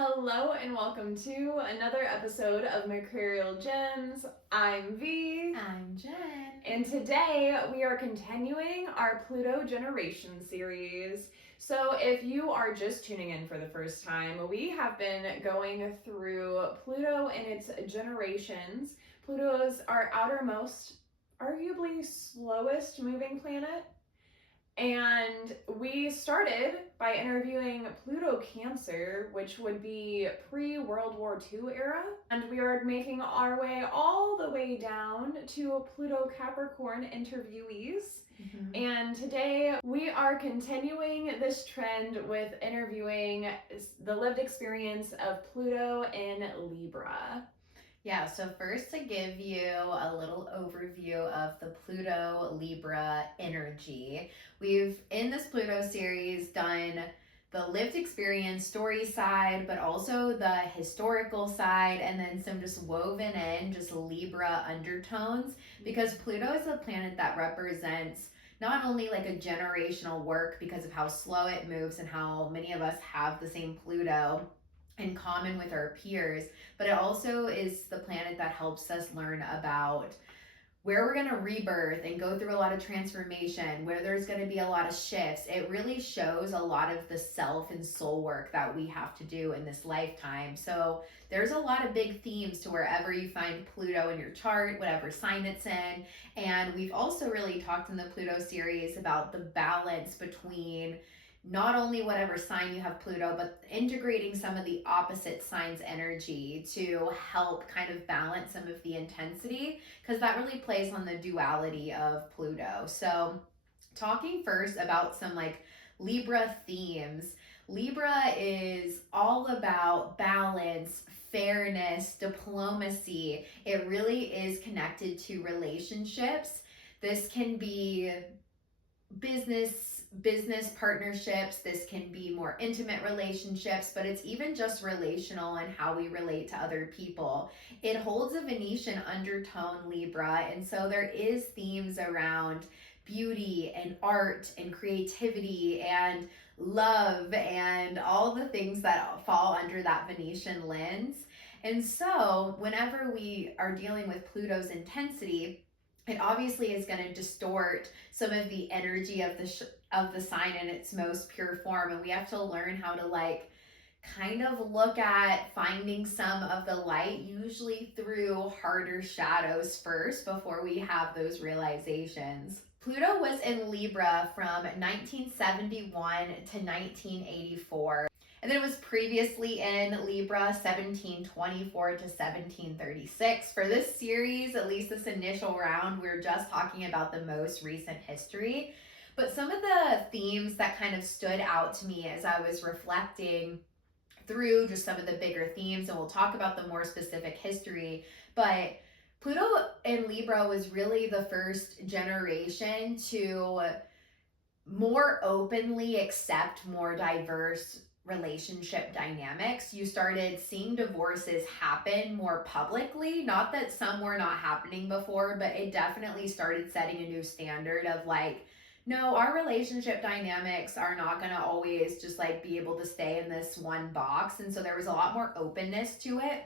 Hello and welcome to another episode of Mercurial Gems. I'm Vi. I'm Jen. And today we are continuing our Pluto generation series. So if you are just tuning in for the first time, we have been going through Pluto and its generations. Pluto is our outermost, arguably slowest moving planet. And we started by interviewing Pluto Cancer, which would be pre-World War II era. And we are making our way all the way down to Pluto Capricorn interviewees. And today we are continuing this trend with interviewing the lived experience of Pluto in Libra. Yeah, so first to give you a little overview of the Pluto Libra energy. We've, in this Pluto series, done the lived experience story side, but also the historical side, and then some just woven in just Libra undertones, because Pluto is a planet that represents not only like a generational work because of how slow it moves and how many of us have the same Pluto in common with our peers, but it also is the planet that helps us learn about where we're going to rebirth and go through a lot of transformation, where there's going to be a lot of shifts. It really shows a lot of the self and soul work that we have to do in this lifetime. So there's a lot of big themes to wherever you find Pluto in your chart, whatever sign it's in. And we've also really talked in the Pluto series about the balance between not only whatever sign you have Pluto, but integrating some of the opposite signs' energy to help kind of balance some of the intensity, because that really plays on the duality of Pluto. So talking first about some like Libra themes. Libra is all about balance, fairness, diplomacy. It really is connected to relationships. This can be business partnerships, this can be more intimate relationships, but it's even just relational and how we relate to other people. It holds a Venetian undertone, Libra, and so there is themes around beauty and art and creativity and love and all the things that fall under that Venetian lens. And so whenever we are dealing with Pluto's intensity, it obviously is going to distort some of the energy of the sign in its most pure form, and we have to learn how to like kind of look at finding some of the light, usually through harder shadows first before we have those realizations. Pluto was in Libra from 1971 to 1984. And then it was previously in Libra 1724 to 1736. For this series, at least this initial round, we're just talking about the most recent history. But some of the themes that kind of stood out to me as I was reflecting through just some of the bigger themes, and we'll talk about the more specific history, but Pluto in Libra was really the first generation to more openly accept more diverse relationship dynamics. You started seeing divorces happen more publicly. Not that some were not happening before, but it definitely started setting a new standard of like, no, our relationship dynamics are not going to always just like be able to stay in this one box. And so there was a lot more openness to it.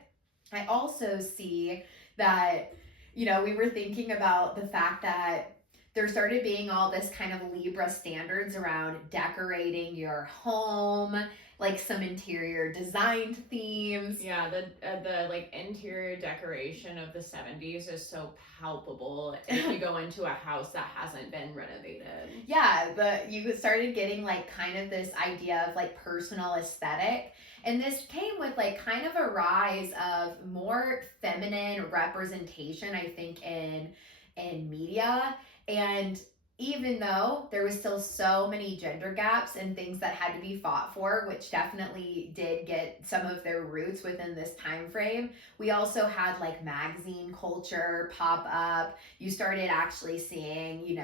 I also see that, we were thinking about the fact that there started being all this kind of Libra standards around decorating your home, like some interior design themes. Yeah, the like interior decoration of the 70s is so palpable if you go into a house that hasn't been renovated. Yeah, you started getting like kind of this idea of like personal aesthetic. And this came with like kind of a rise of more feminine representation, I think, in media. And even though there was still so many gender gaps and things that had to be fought for, which definitely did get some of their roots within this time frame, we also had like magazine culture pop up. You started actually seeing,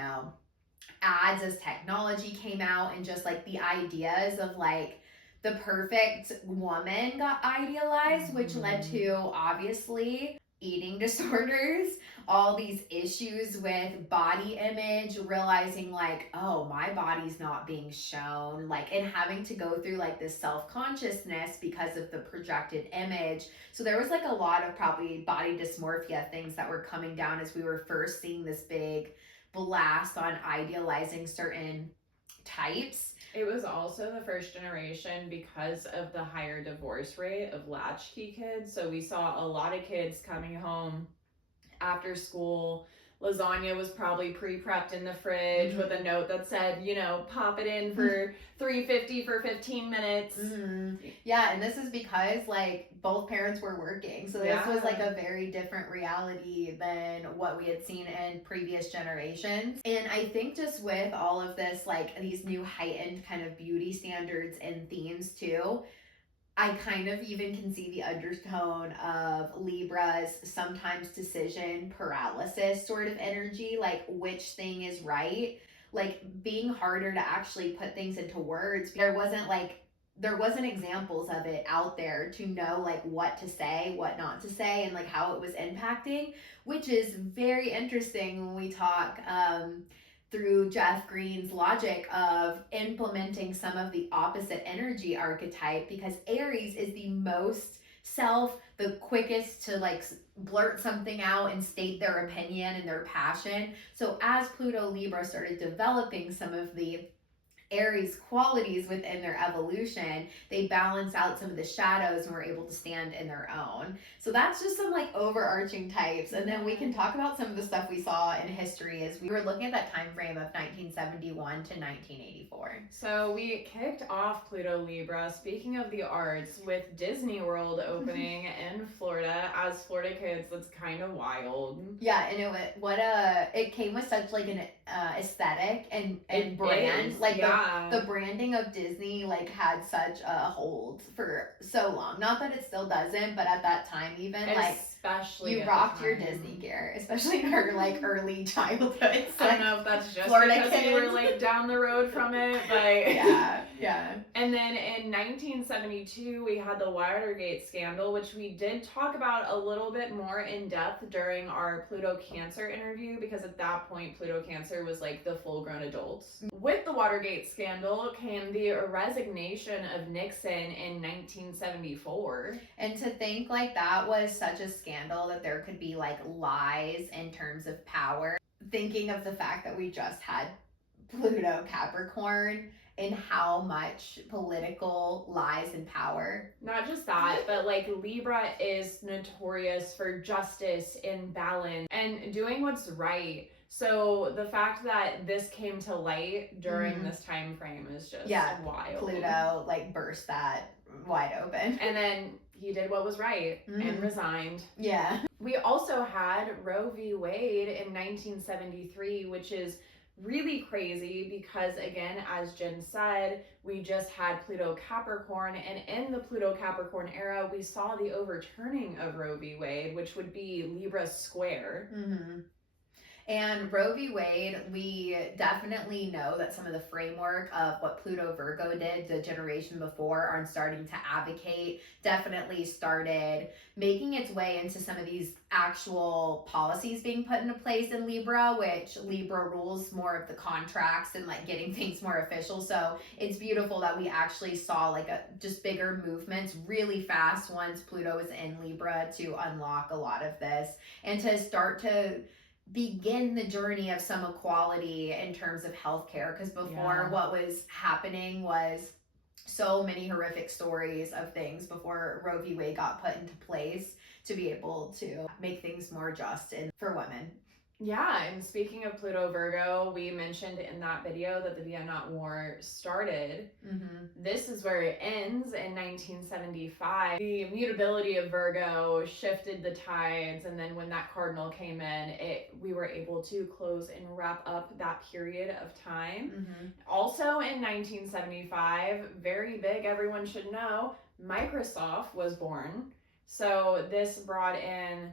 ads as technology came out, and just like the ideas of like the perfect woman got idealized, which led to obviously eating disorders, all these issues with body image, realizing like, oh, my body's not being shown, like, and having to go through like this self-consciousness because of the projected image. So there was like a lot of probably body dysmorphia things that were coming down as we were first seeing this big blast on idealizing certain types. It was also the first generation because of the higher divorce rate of latchkey kids. So we saw a lot of kids coming home after school. Lasagna was probably pre-prepped in the fridge with a note that said, you know, pop it in for $3.50 for 15 minutes. Yeah, and this is because like both parents were working. So this was like a very different reality than what we had seen in previous generations. And I think just with all of this, like these new heightened kind of beauty standards and themes too, I kind of even can see the undertone of Libra's sometimes decision paralysis sort of energy, like which thing is right, like being harder to actually put things into words. There wasn't examples of it out there to know like what to say, what not to say, and like how it was impacting, which is very interesting when we talk through Jeff Green's logic of implementing some of the opposite energy archetype, because Aries is the most the quickest to like blurt something out and state their opinion and their passion. So as Pluto Libra started developing some of the Aries qualities within their evolution, they balance out some of the shadows and were able to stand in their own. So that's just some like overarching types. And then we can talk about some of the stuff we saw in history as we were looking at that time frame of 1971 to 1984. So we kicked off Pluto Libra, speaking of the arts, with Disney World opening in Florida. As Florida kids, that's kind of wild. Yeah, and it came with such like an aesthetic and brand. Like the branding of Disney like had such a hold for so long. Not that it still doesn't, but at that time even like especially you rocked your Disney gear, especially in our like early childhood. So I don't know if that's just Florida because kids. you were like down the road from it, but yeah. And then in 1972 we had the Watergate scandal, which we did talk about a little bit more in depth during our Pluto Cancer interview, because at that point Pluto Cancer was like the full-grown adults. With the Watergate scandal came the resignation of Nixon in 1974. And to think like that was such a scandal that there could be like lies in terms of power. Thinking of the fact that we just had Pluto Capricorn and how much political lies and power. Not just that, but like Libra is notorious for justice and balance and doing what's right. So the fact that this came to light during this time frame is just wild. Pluto like burst that wide open. And then he did what was right and resigned. Yeah. We also had Roe v. Wade in 1973, which is really crazy because, again, as Jen said, we just had Pluto Capricorn, and in the Pluto Capricorn era, we saw the overturning of Roe v. Wade, which would be Libra square. And Roe v. Wade, we definitely know that some of the framework of what Pluto Virgo did the generation before are starting to advocate, definitely started making its way into some of these actual policies being put into place in Libra, which Libra rules more of the contracts and like getting things more official. So it's beautiful that we actually saw like just bigger movements really fast once Pluto was in Libra to unlock a lot of this and to start to begin the journey of some equality in terms of healthcare, because before what was happening was so many horrific stories of things before Roe v. Wade got put into place to be able to make things more just for women. Yeah, and speaking of Pluto Virgo, we mentioned in that video that the Vietnam War started. This is where it ends in 1975. The mutability of Virgo shifted the tides, and then when that cardinal came in, we were able to close and wrap up that period of time. Also in 1975, very big, everyone should know, Microsoft was born. So this brought in...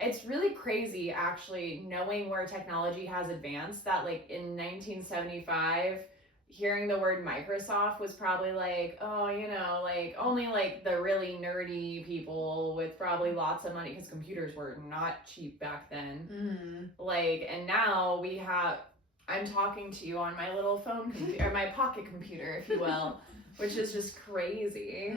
It's really crazy, actually, knowing where technology has advanced, that like in 1975, hearing the word Microsoft was probably like, oh, you know, like only like the really nerdy people with probably lots of money, because computers were not cheap back then. Like, and now we have, I'm talking to you on my little phone computer, or my pocket computer, if you will, which is just crazy.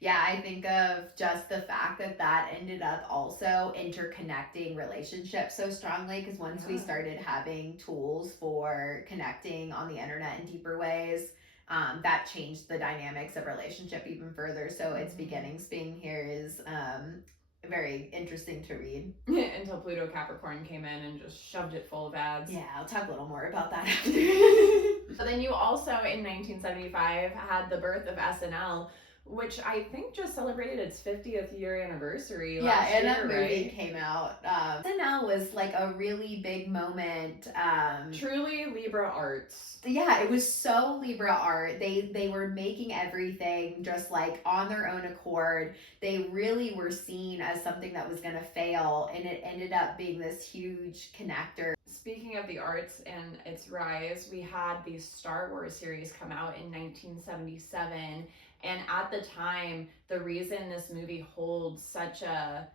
Yeah, I think of just the fact that that ended up also interconnecting relationships so strongly, because once we started having tools for connecting on the internet in deeper ways, that changed the dynamics of relationship even further. So its beginnings being here is very interesting to read. Until Pluto Capricorn came in and just shoved it full of ads. Yeah, I'll talk a little more about that after. So then you also, in 1975, had the birth of SNL, which I think just celebrated its 50th year anniversary last year, and that movie came out. SNL was like a really big moment. Truly Libra arts. Yeah, it was so Libra art. They were making everything just like on their own accord. They really were seen as something that was going to fail, and it ended up being this huge connector. Speaking of the arts and its rise, we had the Star Wars series come out in 1977. And at the time, the reason this movie holds such a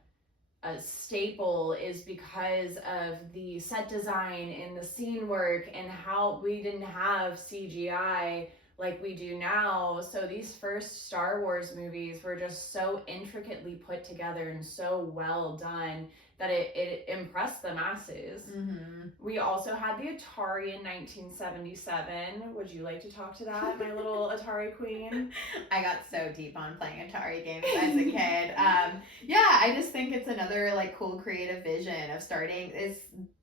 staple is because of the set design and the scene work, and how we didn't have CGI like we do now. So these first Star Wars movies were just so intricately put together and so well done that it impressed the masses. We also had the Atari in 1977. Would you like to talk to that, my little Atari queen? I got so deep on playing Atari games as a kid. Yeah, I just think it's another like cool creative vision of starting. It's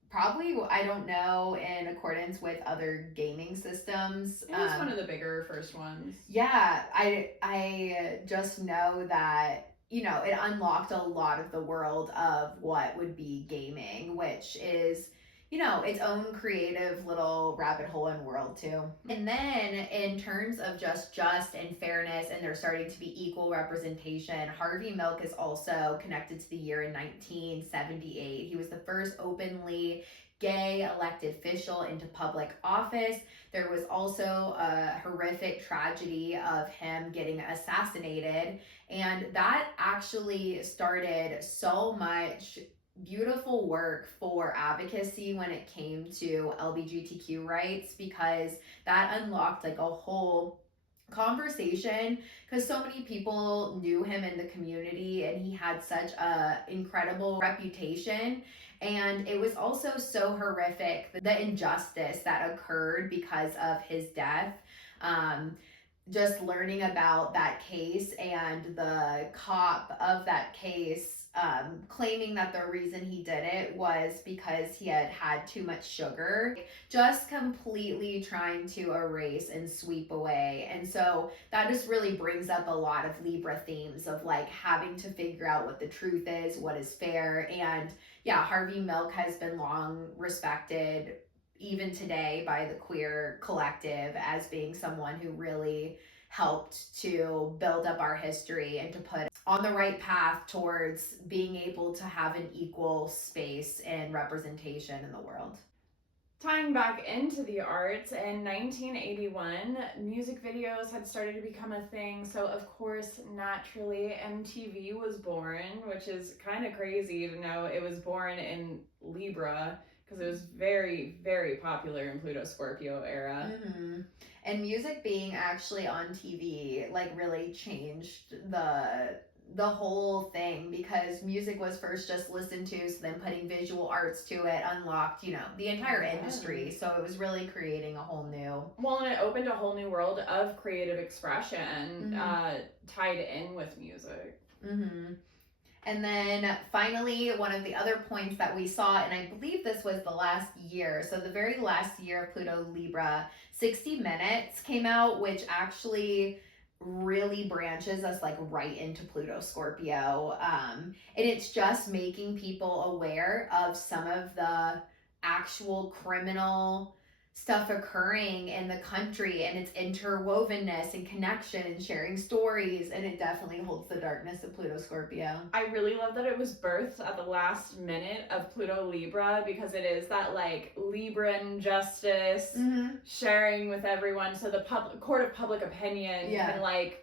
probably, I don't know, in accordance with other gaming systems. It was one of the bigger first ones. Yeah, I just know that, you know, it unlocked a lot of the world of what would be gaming, which is, you know, its own creative little rabbit hole and world too. And then in terms of just and fairness, and there starting to be equal representation, Harvey Milk is also connected to the year in 1978. He was the first openly gay elected official into public office. There was also a horrific tragedy of him getting assassinated, and that actually started so much beautiful work for advocacy when it came to LGBTQ rights, because that unlocked like a whole conversation, because so many people knew him in the community and he had such a incredible reputation. And it was also so horrific, the injustice that occurred because of his death. Just learning about that case, and the cop of that case claiming that the reason he did it was because he had had too much sugar, just completely trying to erase and sweep away. And so that just really brings up a lot of Libra themes of like having to figure out what the truth is, what is fair. And yeah, Harvey Milk has been long respected even today by the queer collective as being someone who really helped to build up our history and to put on the right path towards being able to have an equal space and representation in the world. Tying back into the arts, in 1981, music videos had started to become a thing. So, of course, naturally, MTV was born, which is kind of crazy to know it was born in Libra, because it was very, very popular in Pluto Scorpio era. And music being actually on TV like really changed the whole thing, because music was first just listened to, so then putting visual arts to it unlocked, you know, the entire industry. So it was really creating a whole new, well, and it opened a whole new world of creative expression tied in with music. And then finally, one of the other points that we saw, and I believe this was the last year, so the very last year of Pluto Libra, 60 Minutes came out, which actually really branches us like right into Pluto Scorpio. And it's just making people aware of some of the actual criminal stuff occurring in the country and its interwovenness and connection and sharing stories, and it definitely holds the darkness of Pluto Scorpio. I really love that it was birthed at the last minute of Pluto Libra, because it is that like Libran justice, sharing with everyone, so the court of public opinion can like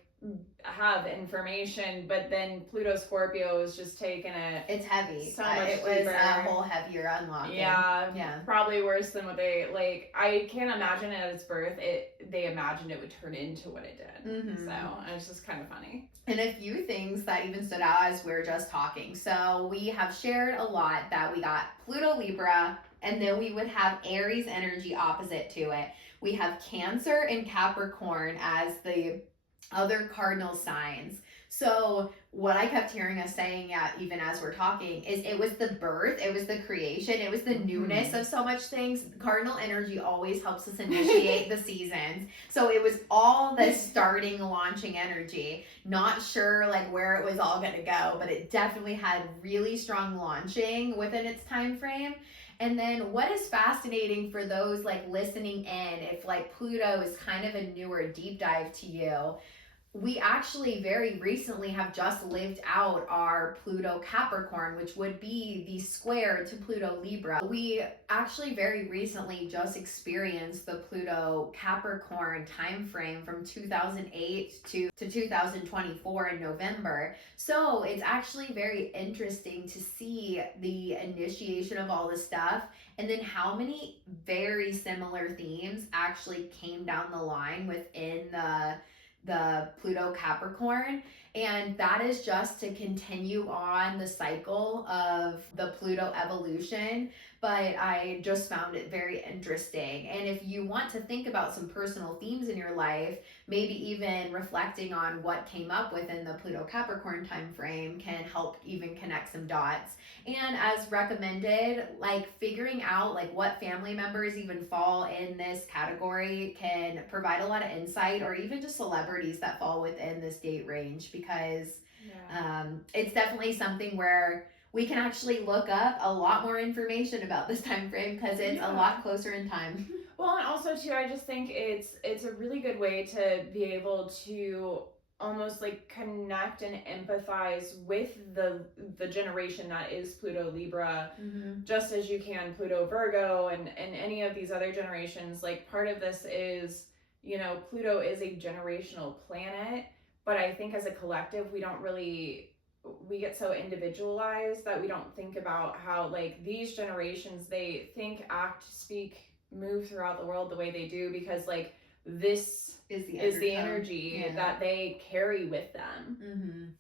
have information, but then Pluto Scorpio is just taking it. It's heavy. So much it was a whole heavier unlocking. Yeah. Probably worse than what they like. I can't imagine it at its birth. They imagined it would turn into what it did. So it's just kind of funny. And a few things that even stood out as we're just talking. So we have shared a lot that we got Pluto Libra, and then we would have Aries energy opposite to it. We have Cancer and Capricorn as the other cardinal signs. So what I kept hearing us saying, even as we're talking, is it was the birth, it was the creation, it was the newness of so much things. Cardinal energy always helps us initiate the seasons. So it was all this starting, launching energy. Not sure like where it was all going to go, but it definitely had really strong launching within its time frame. And then what is fascinating for those like listening in, if like Pluto is kind of a newer deep dive to you, we actually very recently have just lived out our Pluto Capricorn, which would be the square to Pluto Libra. We actually very recently just experienced the Pluto Capricorn time frame from 2008 to 2024 in November. So it's actually very interesting to see the initiation of all this stuff, and then how many very similar themes actually came down the line within the Pluto Capricorn. And that is just to continue on the cycle of the Pluto evolution. But I just found it very interesting. And if you want to think about some personal themes in your life, maybe even reflecting on what came up within the Pluto Capricorn time frame can help even connect some dots. And as recommended, like figuring out like what family members even fall in this category can provide a lot of insight, or even just celebrities that fall within this date range, because it's definitely something where we can actually look up a lot more information about this time frame, because it's a lot closer in time. Well, and also too, I just think it's a really good way to be able to almost like connect and empathize with the generation that is Pluto Libra, just as you can Pluto Virgo and any of these other generations. Like part of this is, you know, Pluto is a generational planet, but I think as a collective we get so individualized that we don't think about how like these generations, they think, act, speak, move throughout the world the way they do, because like this is the energy that they carry with them.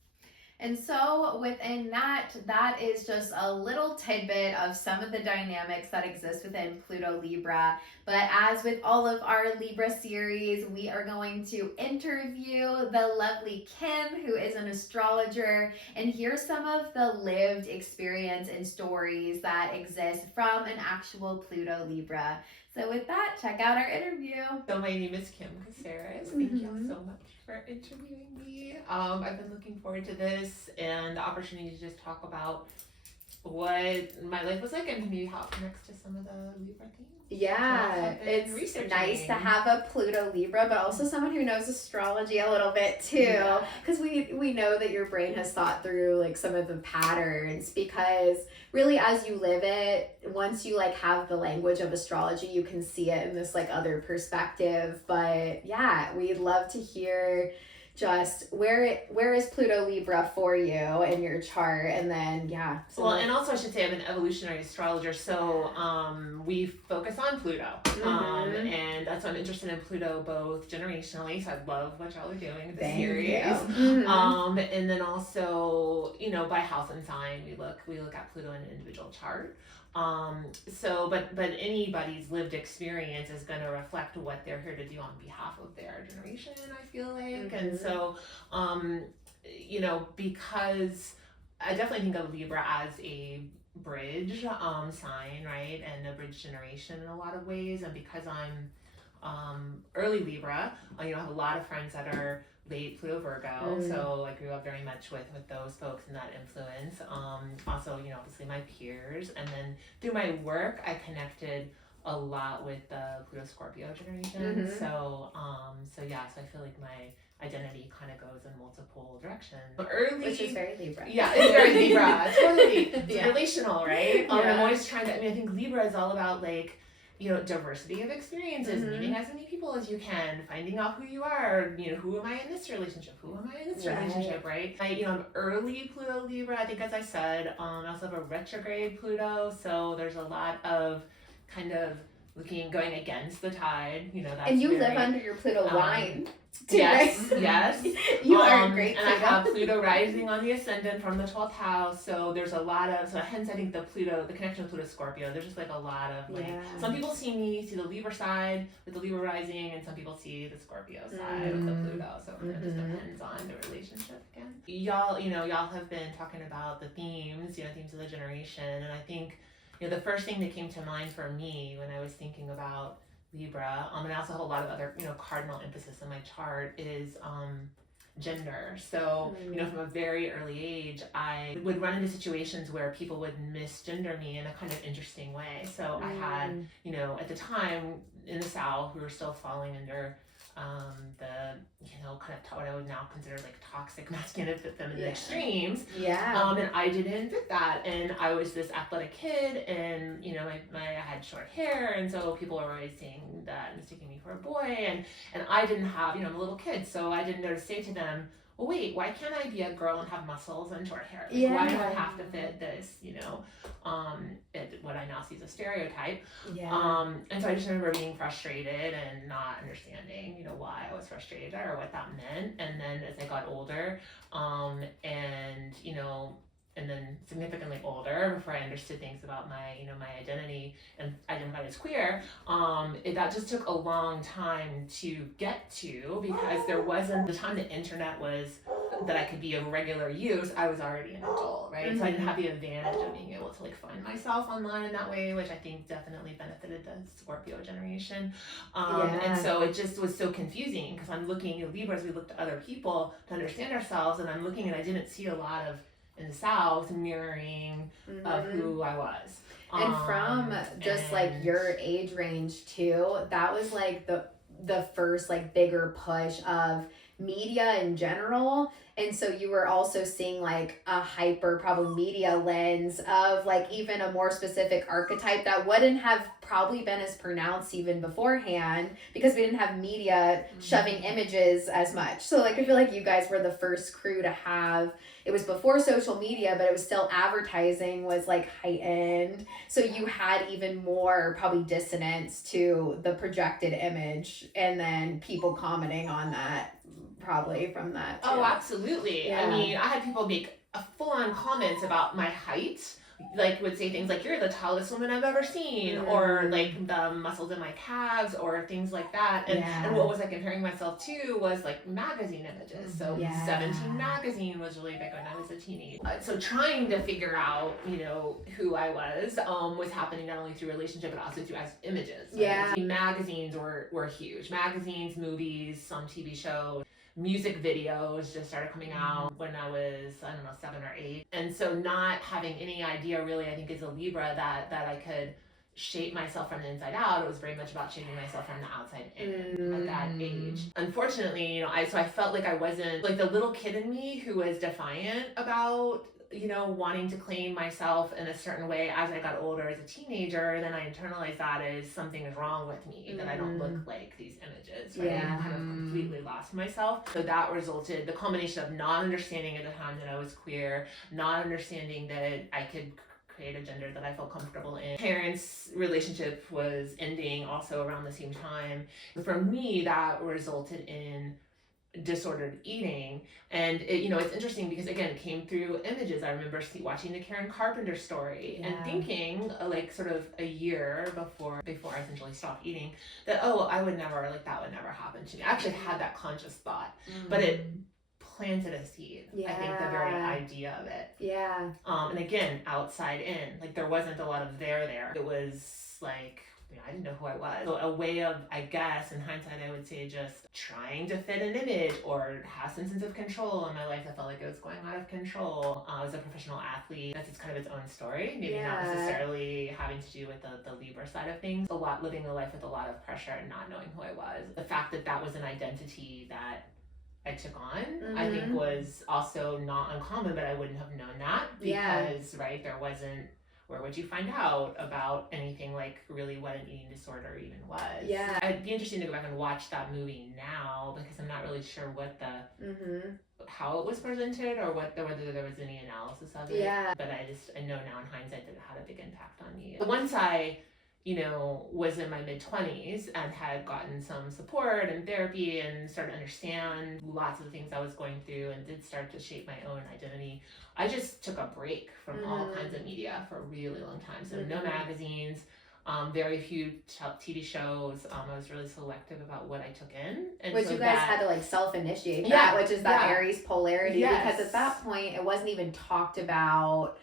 And so within that is just a little tidbit of some of the dynamics that exist within Pluto Libra. But as with all of our Libra series, we are going to interview the lovely Kim, who is an astrologer, and hear some of the lived experience and stories that exist from an actual Pluto Libra. So with that, check out our interview. So my name is Kim Caceres. Thank you so much for interviewing me. I've been looking forward to this and the opportunity to just talk about what my life was like and maybe how it connects to some of the Libra themes. Yeah, it's nice to have a Pluto Libra, but also someone who knows astrology a little bit too, because we know that your brain has thought through like some of the patterns, because really as you live it, once you like have the language of astrology, you can see it in this like other perspective. But yeah, we'd love to hear just where is Pluto Libra for you in your chart, and then and also I should say I'm an evolutionary astrologer, so we focus on Pluto, and that's why I'm interested in Pluto both generationally, so I love what y'all are doing in this series, and then also, you know, by house and sign we look at Pluto in an individual chart. But anybody's lived experience is going to reflect what they're here to do on behalf of their generation, I feel like. And so, you know, because I definitely think of Libra as a bridge sign, right? And a bridge generation in a lot of ways. And because I'm early Libra, you know, I have a lot of friends that are late Pluto Virgo, so I grew up very much with those folks and that influence. Also, you know, obviously my peers, and then through my work I connected a lot with the Pluto Scorpio generation. So I feel like my identity kind of goes in multiple directions. Which is very Libra. Yeah, it's very Libra. Totally. It's relational, right? Yeah. I'm always trying to, I think Libra is all about like, diversity of experiences, meeting as many people as you can, finding out who you are, who am I in this relationship? Who am I in this relationship, right? I'm early Pluto Libra, I think, as I said. I also have a retrograde Pluto, so there's a lot of kind of going against the tide, that's and you live under your Pluto line. Too, yes, right? yes. You are a great Pluto. And I have Pluto rising on the ascendant from the 12th house, so there's a lot of, hence I think the connection with Pluto Scorpio, there's just like a lot of some people see the Libra side with the Libra rising, and some people see the Scorpio side with the Pluto, so it just depends on the relationship again. Y'all have been talking about the themes, themes of the generation, and I think, the first thing that came to mind for me when I was thinking about Libra, and I also have a lot of other, cardinal emphasis in my chart is gender. So, from a very early age, I would run into situations where people would misgender me in a kind of interesting way. So I had, at the time in the South, we were still falling under the, kind of what I would now consider like toxic masculine and feminine extremes. Yeah. And I didn't fit that. And I was this athletic kid, and, I had short hair, and so people were always saying that, mistaking me for a boy, and I didn't have, I'm a little kid, so I didn't know to say to them, well, wait, why can't I be a girl and have muscles and short hair? Like, why do I have to fit this, what I now see as a stereotype? And so I just remember being frustrated and not understanding, why I was frustrated or what that meant. And then as I got older, and then significantly older, before I understood things about my, my identity and identified as queer, that just took a long time to get to, because there wasn't the time the internet was that I could be of regular use. I was already an adult, right? So I didn't have the advantage of being able to like find myself online in that way, which I think definitely benefited the Scorpio generation. And so it just was so confusing, because I'm looking at Libra as we look to other people to understand ourselves, and I'm looking and I didn't see a lot of in the South mirroring of who I was. And from just like your age range too, that was like the first like bigger push of media in general. And so you were also seeing like a hyper probably media lens of like even a more specific archetype that wouldn't have probably been as pronounced even beforehand, because we didn't have media shoving images as much. So like I feel like you guys were the first crew to have, it was before social media, but it was still advertising was like heightened. So you had even more probably dissonance to the projected image, and then people commenting on that probably from that too. Oh, absolutely. Yeah. I mean, I had people make a full-on comments about my height, like would say things like, you're the tallest woman I've ever seen, or like the muscles in my calves, or things like that. And what was I comparing myself to was like magazine images. So 17 magazine was really big when I was a teenager. So trying to figure out, who I was happening not only through relationship, but also through as images. Right? Yeah. Magazines were huge. Magazines, movies, some TV shows. Music videos just started coming out when I was, 7 or 8. And so not having any idea really, I think, as a Libra, that I could shape myself from the inside out. It was very much about shaping myself from the outside in at that age. Unfortunately, I felt like I wasn't, like the little kid in me who was defiant about, wanting to claim myself in a certain way as I got older as a teenager. Then I internalized that as something is wrong with me, that I don't look like these images, right? And kind of completely lost myself. So that resulted, the combination of not understanding at the time that I was queer, not understanding that I could create a gender that I felt comfortable in. Parents' relationship was ending also around the same time. For me, that resulted in disordered eating, and it's interesting because again it came through images. I remember watching the Karen Carpenter story and thinking like sort of a year before I essentially stopped eating that I would never, like that would never happen to me. I actually had that conscious thought, but it planted a seed. I think the very idea of it. And again, outside in, like there wasn't a lot of there. It was like I didn't know who I was. So a way of, I guess, in hindsight, I would say just trying to fit an image or have some sense of control in my life. I felt like it was going out of control. I was a professional athlete. That's kind of its own story. Maybe not necessarily having to do with the Libra side of things. Living a life with a lot of pressure and not knowing who I was. The fact that that was an identity that I took on, I think was also not uncommon, but I wouldn't have known that because, right, there wasn't, where would you find out about anything like really what an eating disorder even was? Yeah. It'd be interesting to go back and watch that movie now because I'm not really sure what how it was presented or whether there was any analysis of it. Yeah. But I know now in hindsight that it had a big impact on me. Once I was in my mid-20s and had gotten some support and therapy and started to understand lots of the things I was going through and did start to shape my own identity, I just took a break from all kinds of media for a really long time. So no magazines, very few TV shows. I was really selective about what I took in. And which so you guys had to like self-initiate which is that Aries polarity. Yes. Because at that point, it wasn't even talked about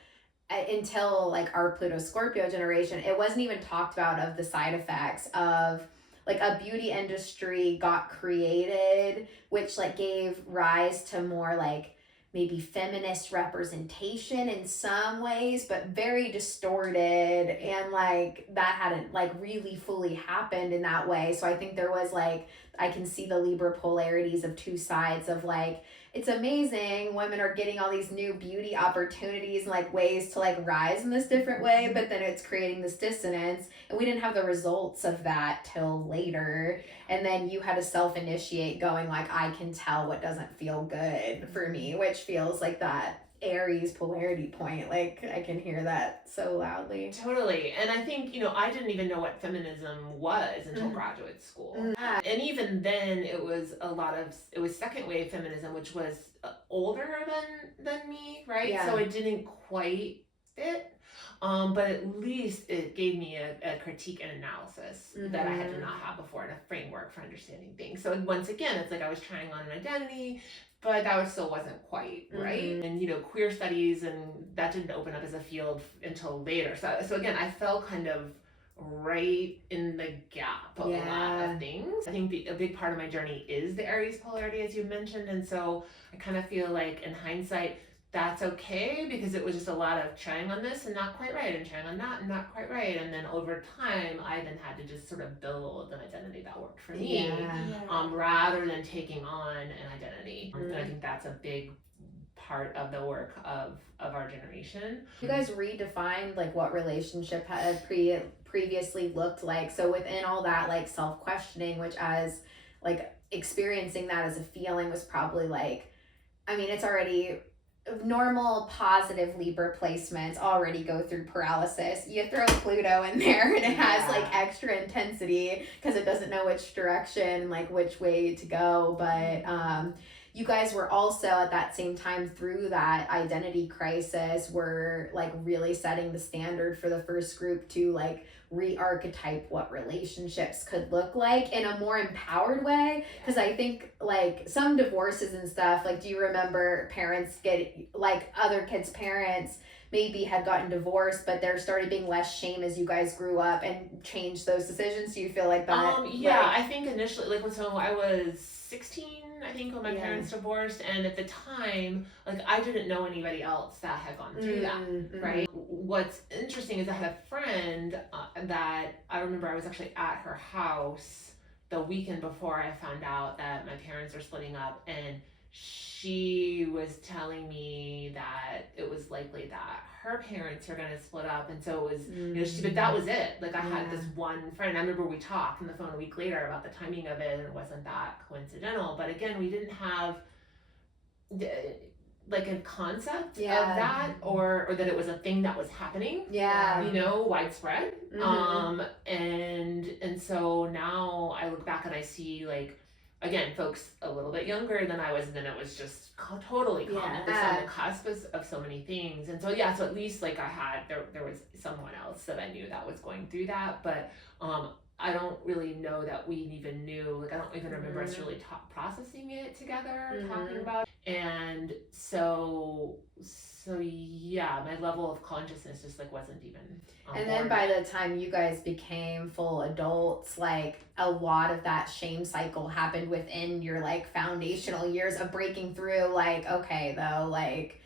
until like our Pluto Scorpio generation. It wasn't even talked about of the side effects of like a beauty industry got created, which like gave rise to more like maybe feminist representation in some ways, but very distorted, and like that hadn't like really fully happened in that way. So I think there was like, I can see the Libra polarities of two sides of like, it's amazing women are getting all these new beauty opportunities and like ways to like rise in this different way, but then it's creating this dissonance, and we didn't have the results of that till later. And then you had to self-initiate going like, I can tell what doesn't feel good for me, which feels like that Aries polarity point. Like I can hear that so loudly. Totally. And I think, I didn't even know what feminism was until graduate school. And even then it was it was second wave feminism, which was older than me, right? Yeah. So it didn't quite fit. But at least it gave me a critique and analysis that I had to not have before, and a framework for understanding things. So once again, it's like I was trying on an identity, but that still wasn't quite right. And queer studies, and that didn't open up as a field until later. So again, I fell kind of right in the gap of a lot of things. I think a big part of my journey is the Aries polarity, as you mentioned, and so I kind of feel like in hindsight, that's okay, because it was just a lot of trying on this and not quite right, and trying on that and not quite right. And then over time, I then had to just sort of build an identity that worked for me, rather than taking on an identity. And I think that's a big part of the work of our generation. You guys redefined like what relationship had previously looked like. So within all that like self-questioning, which as like experiencing that as a feeling was probably like, I mean, it's already normal positive Libra placements already go through paralysis. You throw Pluto in there and it has like extra intensity because it doesn't know which direction, like which way to go. But you guys were also at that same time through that identity crisis were like really setting the standard for the first group to like re-archetype what relationships could look like in a more empowered way. Because I think like some divorces and stuff, like do you remember parents get like other kids' parents maybe had gotten divorced, but there started being less shame as you guys grew up and changed those decisions? Do you feel like that? I think initially, like, so I was 16, I think, when my parents divorced, and at the time, like, I didn't know anybody else that had gone through that, right? What's interesting is I had a friend that I remember I was actually at her house the weekend before I found out that my parents were splitting up, and she was telling me that it was likely that her parents are going to split up, and so it was but that was it. Like I had this one friend, I remember we talked on the phone a week later about the timing of it, and it wasn't that coincidental. But again, we didn't have like a concept of that, or that it was a thing that was happening, widespread. And so now I look back and I see, like, again, folks a little bit younger than I was, and then it was just totally common. It's on the cusp of so many things. And so so at least like I had there was someone else that I knew that was going through that, but I don't really know that we even knew, like I don't even remember us really processing it together, talking about it. And so so yeah, my level of consciousness just like wasn't even on And board. then by the time you guys became full adults, like a lot of that shame cycle happened within your like foundational years of breaking through. Like, okay, though, like,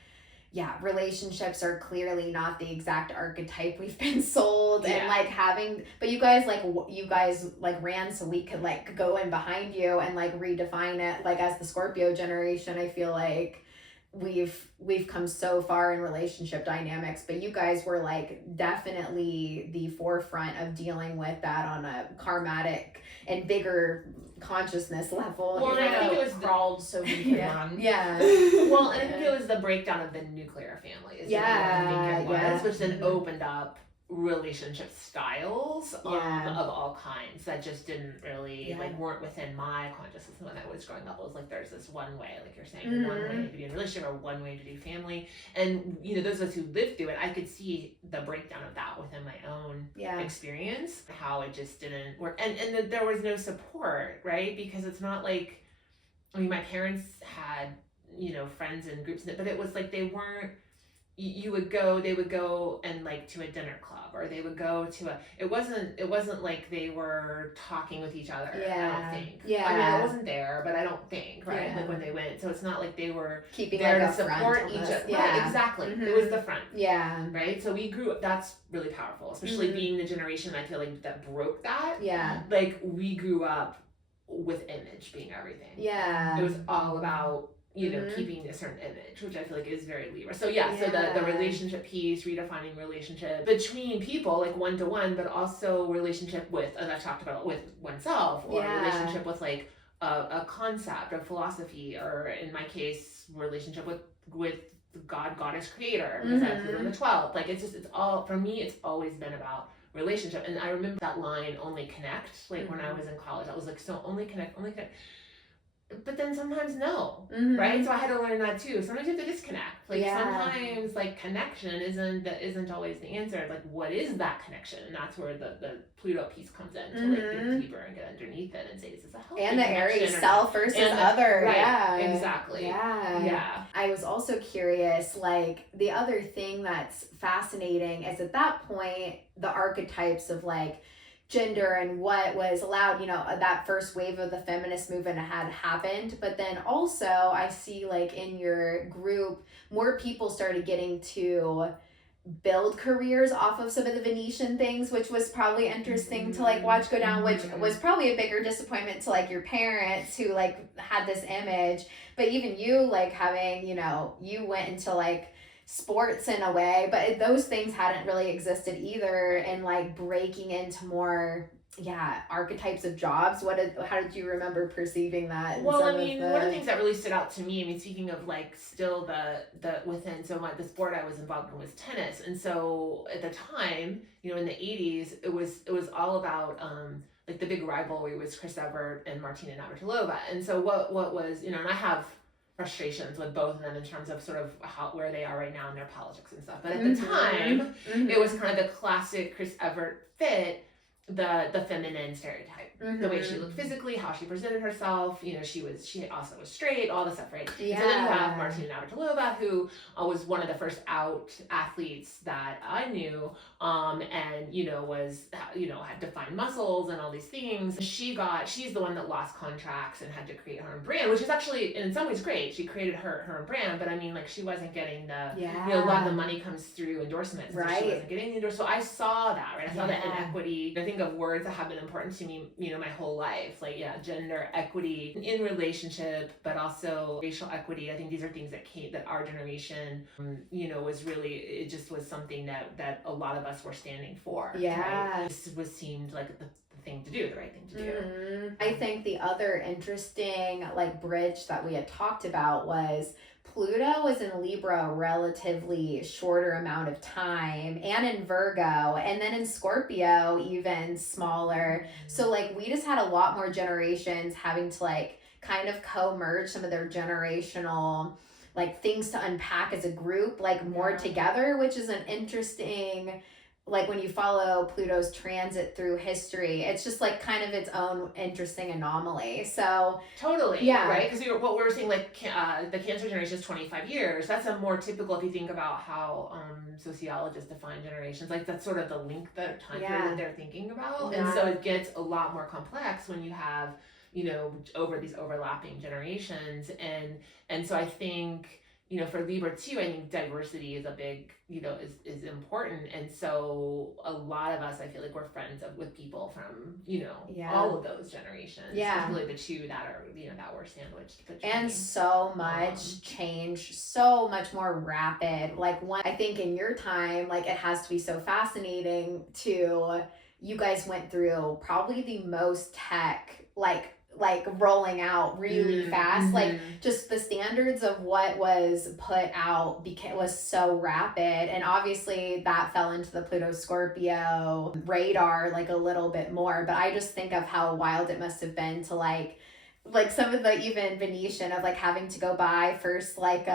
yeah, relationships are clearly not the exact archetype we've been sold. And Yeah. like but you guys like ran so we could like go in behind you and like redefine it. Like as the Scorpio generation, I feel like we've come so far in relationship dynamics, but you guys were like definitely the forefront of dealing with that on a karmatic and bigger consciousness level. Well, and I think it was crawled so we could run. Yeah. Well, and I think it was the breakdown of the nuclear family. Is what I think it was, which then opened up relationship styles of all kinds that just didn't really like weren't within my consciousness when I was growing up. It was like there's this one way, like you're saying, one way to be in a relationship or one way to do family. And you know, those of us who lived through it, I could see the breakdown of that within my own experience, how it just didn't work, and that there was no support, right? Because it's not like, I mean, my parents had, you know, friends and groups, but it was like they weren't. They would go and like to a dinner club, or they would go to it wasn't like they were talking with each other. I don't think. I mean, I wasn't there, but I don't think, right? Like when they went, so it's not like they were keeping there like to support each other. Right, exactly. It was the front. Yeah. Right? So we grew up, that's really powerful, especially being the generation I feel like that broke that. Yeah. Like we grew up with image being everything. Yeah. It was all about, you know, keeping a certain image, which I feel like is very Libra. So so the relationship piece, redefining relationship between people, like one-to-one, but also relationship with, as I talked about, with oneself, or relationship with like a concept, a philosophy, or in my case, relationship with God, Goddess, Creator, because I put in the 12th. Like it's all, for me, it's always been about relationship. And I remember that line, only connect, like when I was in college, I was like, so only connect. But then sometimes no, right? So I had to learn that too. Sometimes you have to disconnect. Like sometimes like connection isn't always the answer. Like what is that connection? And that's where the Pluto piece comes in to like dig deeper and get underneath it and say, is this a healthy and the Aries connection self versus other. Right, yeah. Exactly. Yeah. I was also curious, like the other thing that's fascinating is at that point, the archetypes of like gender and what was allowed, you know, that first wave of the feminist movement had happened. But then also I see like in your group, more people started getting to build careers off of some of the Venetian things, which was probably interesting to like watch go down, which was probably a bigger disappointment to like your parents who like had this image. But even you like having, you know, you went into like sports in a way, but those things hadn't really existed either, and like breaking into more archetypes of jobs. How did you remember perceiving that? Well, I mean, one of the things that really stood out to me, I mean, speaking of like still the within, so the sport I was involved in was tennis, and so at the time, you know, in the 80s, it was all about like the big rivalry was Chris Evert and Martina Navratilova, and so what was, you know, and I have frustrations with both of them in terms of sort of where they are right now in their politics and stuff. But at the time, it was kind of the classic Chris Evert fit, the feminine stereotype, the way she looked physically, how she presented herself. You know, she also was straight, all this stuff, right? Yeah. So then you have Martina Navratilova, who was one of the first out athletes that I knew, and you know had defined muscles and all these things. She's the one that lost contracts and had to create her own brand, which is actually in some ways great. She created her own brand, but I mean, like she wasn't getting the you know, a lot of the money comes through endorsements, right? She wasn't getting the endorsement. So I saw that, right? I saw that inequity. I think of words that have been important to me, you know, my whole life, like gender equity in relationship, but also racial equity. I think these are things that our generation, you know, was really, it just was something that a lot of us were standing for. Right? This seemed like the thing to do, the right thing to do. I think the other interesting like bridge that we had talked about was Pluto was in Libra a relatively shorter amount of time, and in Virgo, and then in Scorpio even smaller. So like we just had a lot more generations having to like kind of co-merge some of their generational like things to unpack as a group, like more together, which is an interesting like when you follow Pluto's transit through history, it's just like kind of its own interesting anomaly. So Totally. Yeah. Right. Because what we were saying, like the Cancer generation is 25 years. That's a more typical, if you think about how sociologists define generations. Like that's sort of the link, the time period that they're thinking about, and so it gets a lot more complex when you have, you know, over these overlapping generations, and so I think, you know, for Libra too, I think diversity is a big, you know, is important. And so a lot of us, I feel like we're friends with people from, you know, all of those generations. Yeah. Really the two that are, you know, that were sandwiched between. And so much change, so much more rapid. Like one, I think in your time, like it has to be so fascinating to, you guys went through probably the most tech, like rolling out really fast. Like just the standards of what was put out was so rapid, and obviously that fell into the Pluto Scorpio radar like a little bit more. But I just think of how wild it must have been to like some of the even Venetian of like having to go buy first like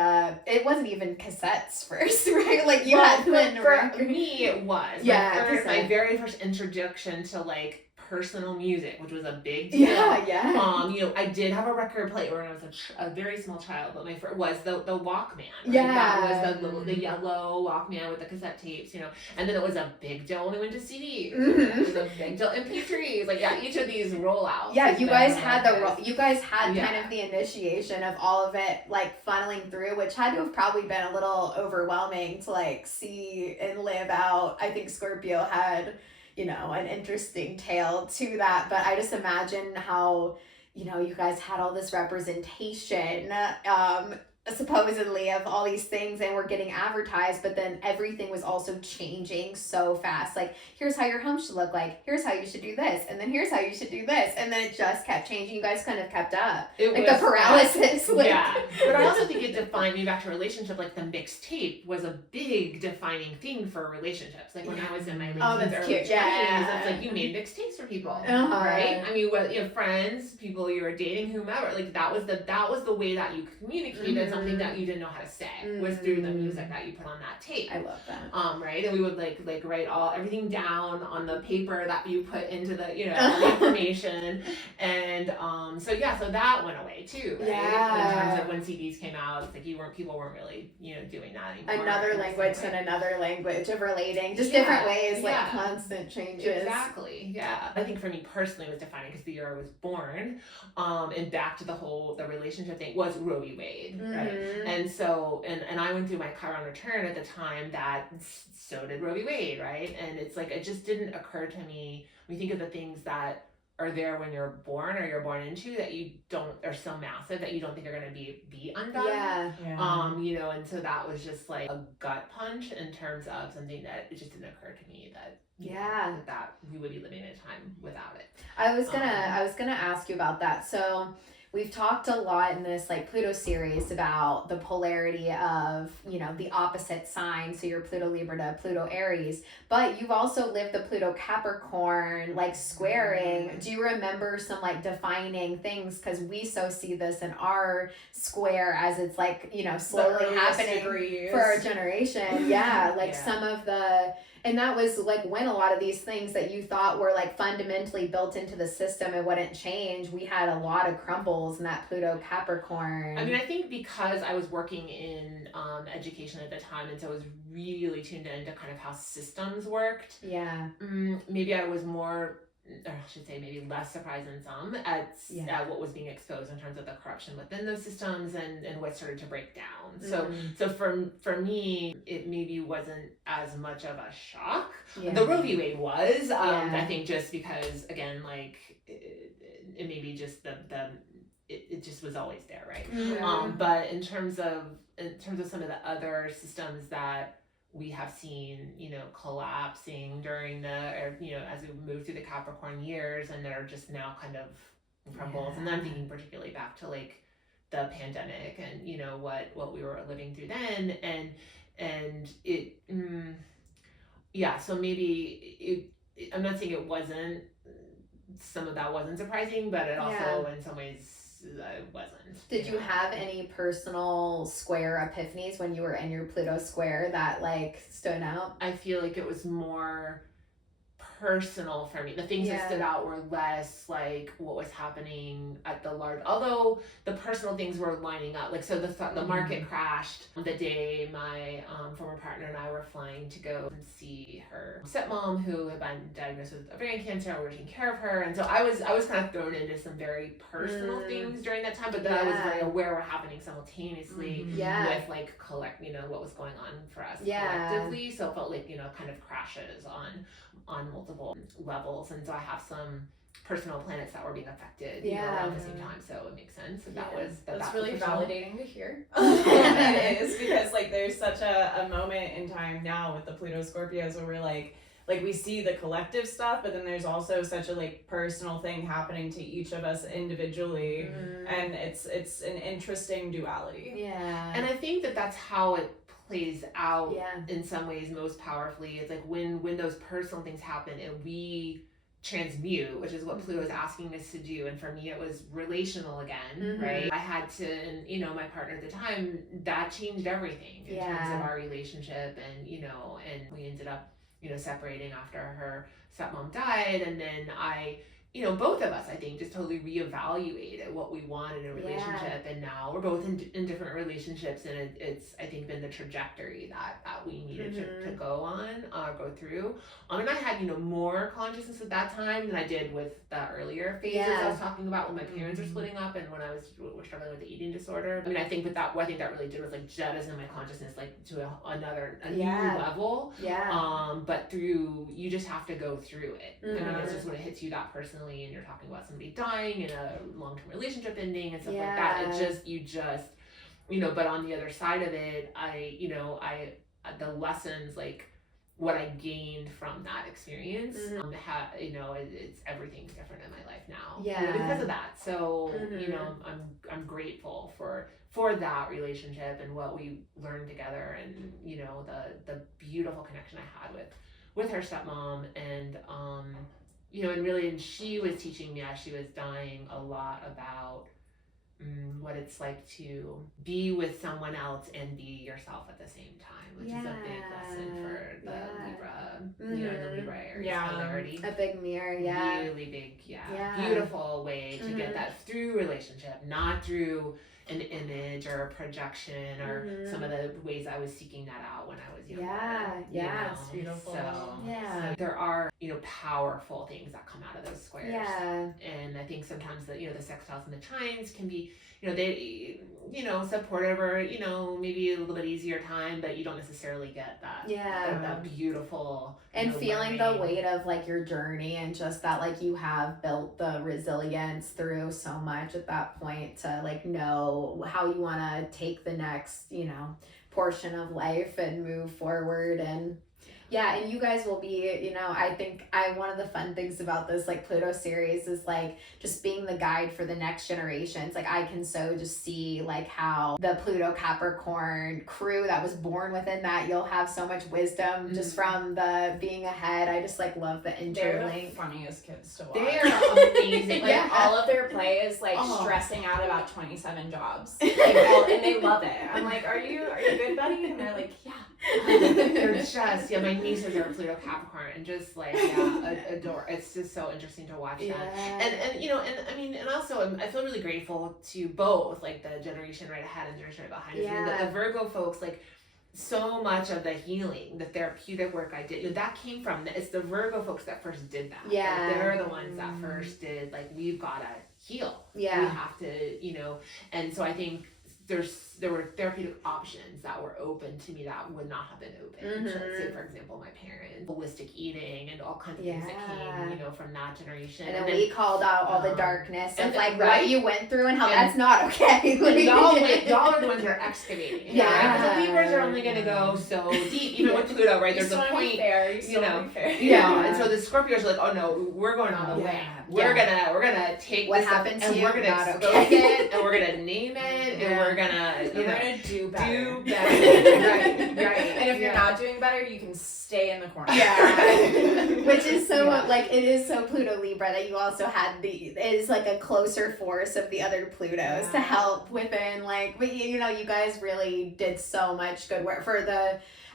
it wasn't even cassettes first, right? Like you had for me it was my very first introduction to like personal music, which was a big deal. You know, I did have a record player when I was a very small child, but my first was the Walkman. Right? That was the yellow Walkman with the cassette tapes, you know, and then it was a big deal when we went to CDs. It was a big deal MP3s. Like each of these rollouts. You guys had kind of the initiation of all of it like funneling through, which had to have probably been a little overwhelming to like see and live out. I think Scorpio had, you know, an interesting tale to that, but I just imagine how, you know, you guys had all this representation, supposedly of all these things, and were getting advertised, but then everything was also changing so fast. Like, here's how your home should look like, here's how you should do this, and then here's how you should do this, and then it just kept changing. You guys kind of kept up. The paralysis. But I also think it defined me back to relationship. Like the mixtape was a big defining thing for relationships. Like when I was in my late teens, early 20s, it's like you made mixtapes for people, right? I mean, you know, friends, people you were dating, whomever. Like that was the way that you communicated something that you didn't know how to say was through the music that you put on that tape. I love that. Right, and we would like write everything down on the paper that you put into the, you know, the information, and so that went away too, right? In terms of when CDs came out, it's like people weren't really, you know, doing that anymore. Another language and another language of relating, just different ways, like constant changes. Exactly. Yeah. I think for me personally it was defining because the year I was born, and back to the relationship thing was Roe v. Wade, right? And so, and I went through my Chiron return at the time that so did Roe v. Wade, right? And it's like, it just didn't occur to me, when you think of the things that are there when you're born or you're born into that are so massive that you don't think are going to be undone. You know, and so that was just like a gut punch in terms of something that it just didn't occur to me that that we would be living in a time without it. I was gonna ask you about that. So we've talked a lot in this like Pluto series about the polarity of, you know, the opposite sign. So you're Pluto Libra to Pluto Aries, but you've also lived the Pluto Capricorn like squaring. Do you remember some like defining things? Because we so see this in our square as it's like, you know, slowly happening for our generation. Some of the, and that was like when a lot of these things that you thought were like fundamentally built into the system and wouldn't change, we had a lot of crumbles in that Pluto Capricorn. I mean, I think because I was working in education at the time, and so I was really tuned into kind of how systems worked. Maybe I was more, or I should say maybe less surprised than some at what was being exposed in terms of the corruption within those systems and what started to break down. So for me, it maybe wasn't as much of a shock. The Roe v. Wade was, I think, just because, again, like it maybe just it just was always there, right? But in terms of some of the other systems that we have seen, you know, collapsing during you know, as we move through the Capricorn years, and that are just now kind of crumbles. And then I'm thinking particularly back to like the pandemic and, you know, what we were living through then, and it, so maybe I'm not saying it wasn't, some of that wasn't surprising, but it also in some ways I wasn't. Did you have any personal square epiphanies when you were in your Pluto square that like stood out? I feel like it was more personal for me. The things that Yeah. stood out were less like what was happening at the large, although the personal things were lining up. Like, so the market crashed the day my former partner and I were flying to go and see her stepmom, who had been diagnosed with ovarian cancer. We were taking care of her, and so I was kind of thrown into some very personal things during that time, but then I was very aware were happening simultaneously with like what was going on for us collectively. So it felt like kind of crashes on multiple levels, and so I have some personal planets that were being affected around the same time, so it makes sense. And that's really personal. validating to hear. It is, because like there's such a moment in time now with the Pluto Scorpios where we're like we see the collective stuff, but then there's also such a like personal thing happening to each of us individually, and it's an interesting duality. And I think that's how it plays out in some ways most powerfully. It's like when those personal things happen and we transmute, which is what Pluto is asking us to do. And for me, it was relational again, right? I had to, and my partner at the time, that changed everything in terms of our relationship, and and we ended up separating after her stepmom died, and then both of us, I think, just totally reevaluated what we wanted in a relationship, and now we're both in different relationships, and it's I think been the trajectory that we needed to go through. And I had more consciousness at that time than I did with the earlier phases I was talking about when my parents were splitting up and when I was struggling with the eating disorder. I think what I think that really did was like jettison my consciousness like to a new level. But you just have to go through it. It's just when it hits you that personally, and you're talking about somebody dying and a long-term relationship ending and stuff like that. But on the other side of it, the lessons, like what I gained from that experience, it's everything's different in my life now. Because of that. So, I'm grateful for that relationship and what we learned together, and the beautiful connection I had with her stepmom, and and she was teaching me as she was dying a lot about what it's like to be with someone else and be yourself at the same time, which is a big lesson for the Libra, the Libra Aries polarity. A big mirror, really big, beautiful way to get that through relationship, not through an image or a projection or some of the ways I was seeking that out when I was younger. It's beautiful. So there are powerful things that come out of those squares. And I think sometimes the sextiles and the trines can be they supportive, or maybe a little bit easier time, but you don't necessarily get that that beautiful and feeling the weight of like your journey, and just that like you have built the resilience through so much at that point to like know how you want to take the next portion of life and move forward. And and you guys will be, I think one of the fun things about this like Pluto series is like just being the guide for the next generations. Like I can so just see like how the Pluto Capricorn crew that was born within that, you'll have so much wisdom just from the being ahead. I just like love the interlink. They're the funniest kids to watch. They are amazing. Like all of their play is like stressing out about 27 jobs. And they love it. I'm like, are you good, buddy? And they're like, they're just my nieces are Pluto Capricorn, and just like adore. It's just so interesting to watch that. And also I feel really grateful to both like the generation right ahead and generation right behind us. The Virgo folks, like so much of the healing, the therapeutic work I did, that came from it's the Virgo folks that first did that. Like, they're the ones that first did like, we've got to heal. We have to and so I think there were therapeutic options that were open to me that would not have been open. So let's say, for example, my parents, holistic eating and all kinds of things that came, from that generation. And then we called out all the darkness of like what you went through and how that's not okay. Y'all are the ones that are excavating. Right? The Libras are only going to go so deep, even with Pluto, right? There's a point, and so the Scorpios are like, oh no, we're going all the way. We're gonna take what this happened to and you, we're gonna expose it, and we're gonna name it, and we're gonna, We're gonna do better. do better. Right. And if you're not doing better, you can stay in the corner. Yeah. Which is so, like, it is so Pluto Libra that you also had it is like a closer force of the other Plutos to help within, like, but you know, you guys really did so much good work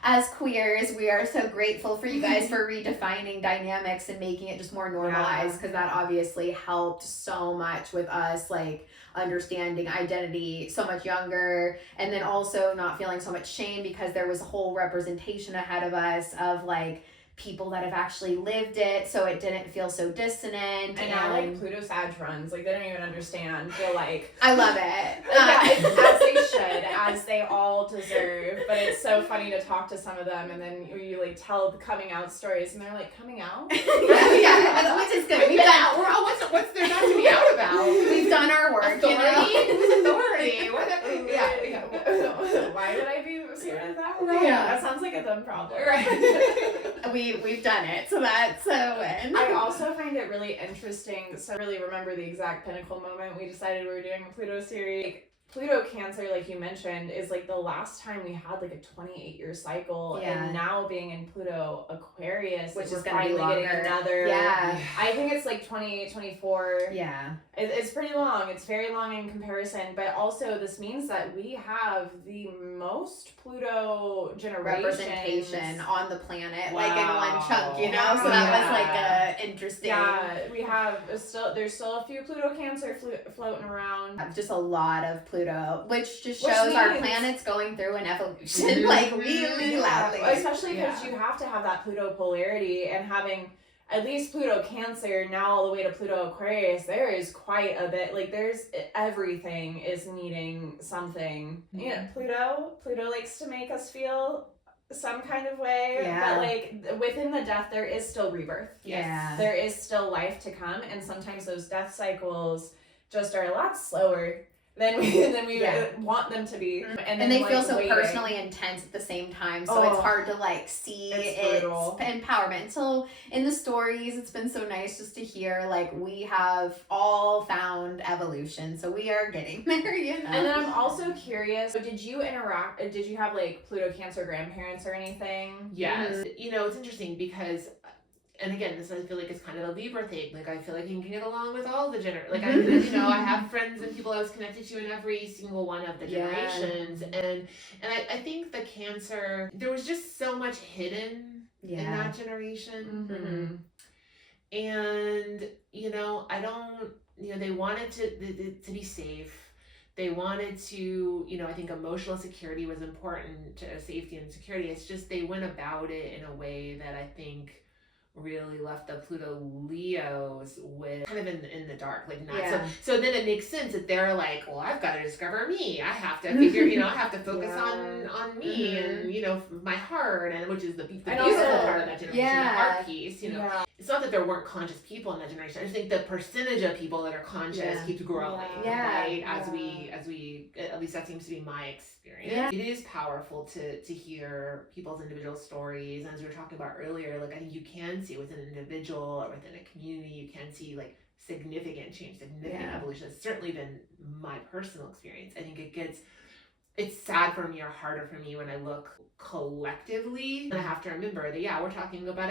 as queers. We are so grateful for you guys for redefining dynamics and making it just more normalized, because that obviously helped so much with us, like, understanding identity so much younger, and then also not feeling so much shame because there was a whole representation ahead of us of, like, people that have actually lived it, so it didn't feel so dissonant. And now, like, Pluto Sag runs, like, they don't even understand. They're like, I love it. As they should, as they all deserve. But it's so funny to talk to some of them, and then you like tell the coming out stories, and they're like, coming out? Yeah, which is good. We've done. What's there not to be out about? We've done our work. Authority? You know? Who's authority? Why would I be scared of that? Yeah. That sounds like a dumb problem. Right. We've done it, so that's a win. I also find it really interesting. So I really remember the exact pinnacle moment we decided we were doing a Pluto series. Pluto Cancer, like you mentioned, is like the last time we had like a 28-year cycle, and now being in Pluto Aquarius, which we're is going to be finally longer. getting another. Yeah. I think it's like 28, 24. Yeah. It's pretty long. It's very long in comparison, but also this means that we have the most Pluto representation on the planet, like in one chunk, you know? So that was like a interesting. Yeah, we have there's still a few Pluto Cancer floating around. Just a lot of Pluto, which just shows our planet's going through an evolution, like really loudly. Especially because you have to have that Pluto polarity, and having at least Pluto Cancer now all the way to Pluto Aquarius, there is quite a bit. Like, there's everything is needing something. You know, Pluto likes to make us feel some kind of way, but like within the death there is still rebirth. There is still life to come, and sometimes those death cycles just are a lot slower than we want them to be, and they like, feel so personally intense at the same time, so it's hard to like see its empowerment. And so in the stories, it's been so nice just to hear, like, we have all found evolution, so we are getting there, you know. And then I'm also curious, did you have like Pluto Cancer grandparents or anything? Yes. You know, it's interesting because, and again, this I feel like it's kind of a Libra thing. Like, I feel like you can get along with all the like, I have friends and people I was connected to in every single one of the generations, and I think the Cancer, there was just so much hidden in that generation, and they wanted to be safe. They wanted to, I think emotional security was important to safety and security. It's just they went about it in a way that I think really left the Pluto Leos with kind of in the dark, like not so then it makes sense that they're like, well, I've got to discover me. I have to figure, I have to focus on me and my heart, and which is the beautiful part of that generation, the art piece. It's not that there weren't conscious people in that generation. I just think the percentage of people that are conscious keeps growing, right? As we at least that seems to be my experience. It is powerful to hear people's individual stories, and as we were talking about earlier, like, I think you can see within an individual or within a community, you can see like significant change, significant evolution. It's certainly been my personal experience. I think it's sad for me or harder for me when I look collectively, and I have to remember that we're talking about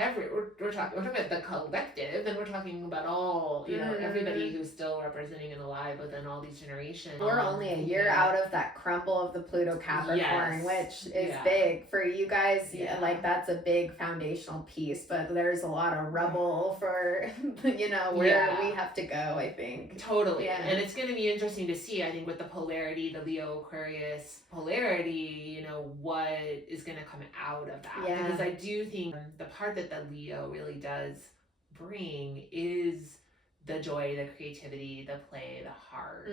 we're talking about the collective, and we're talking about all everybody who's still representing and alive within all these generations. We're only a year out of that crumble of the Pluto Capricorn, which is big for you guys. Like, that's a big foundational piece, but there's a lot of rubble for where we have to go, I think. Totally. And it's going to be interesting to see, I think, with the polarity, the Leo Aquarius polarity, what is going to come out of that. Because I do think the part that the Leo really does bring is the joy, the creativity, the play, the heart.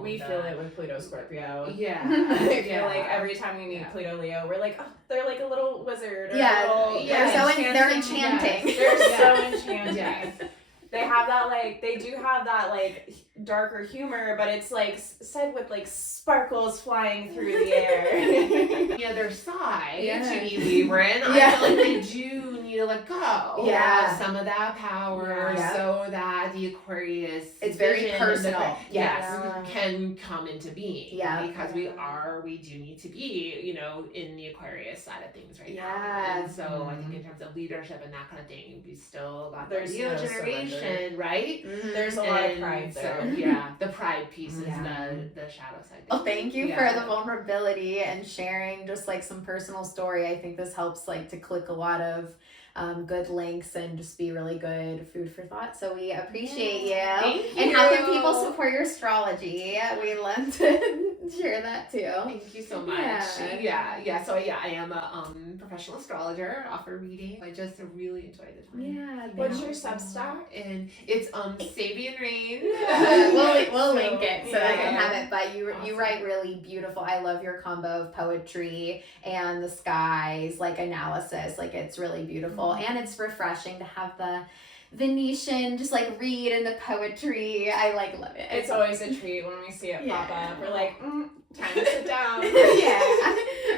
We feel it with Pluto Scorpio. I feel like every time we meet Pluto Leo, we're like, oh, they're like a little wizard. Or they're enchanting. They're so enchanting. They have that, like, they do have that, like, darker humor, but it's, like, said with, like, sparkles flying through the air. The other side to be Libran, I feel like they do need to let go Yeah. of some of that power Yeah. so that the Aquarius It's very vision and the- personal. yes, Yeah. can come into being. Yeah. Because we do need to be, you know, in the Aquarius side of things right now. Yeah. And so I think in terms of leadership and that kind of thing, we still got There's the Leo no generation, surrender. right? There's a lot of And pride so, there. yeah, the pride piece is Yeah. the shadow side. Well, thank you Yeah. for the vulnerability and sharing just like some personal story. I think this helps like to click a lot of good links and just be really good food for thought. So we appreciate you. Thank And how can you. people support your astrology? We love to share that too. Thank you so much. Yeah. Yeah. So yeah, I am a professional astrologer, offer reading. I just really enjoy the time. Yeah. What's your Substack? And it's Sabian Raine. We'll link it so I can yeah. have it. But you Awesome. write really beautiful. I love your combo of poetry and the skies, like analysis. Like it's really beautiful and it's refreshing to have the Venetian just like read and the poetry. I like love it. It's always a treat when we see it pop Yeah. up. We're like, time to sit down. Yeah.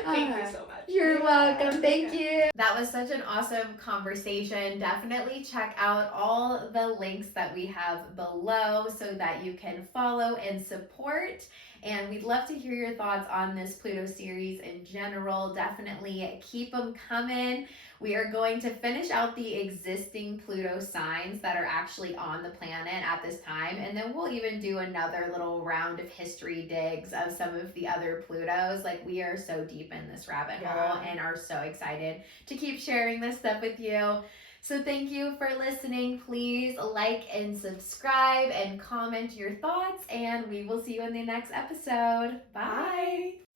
Thank you so much. You're welcome. Thank you. That was such an awesome conversation. Definitely check out all the links that we have below so that you can follow and support. And we'd love to hear your thoughts on this Pluto series in general. Definitely keep them coming. We are going to finish out the existing Pluto signs that are actually on the planet at this time. And then we'll even do another little round of history digs of some of the other Plutos. Like we are so deep in this rabbit hole and are so excited to keep sharing this stuff with you. So thank you for listening. Please like and subscribe and comment your thoughts. And we will see you in the next episode. Bye.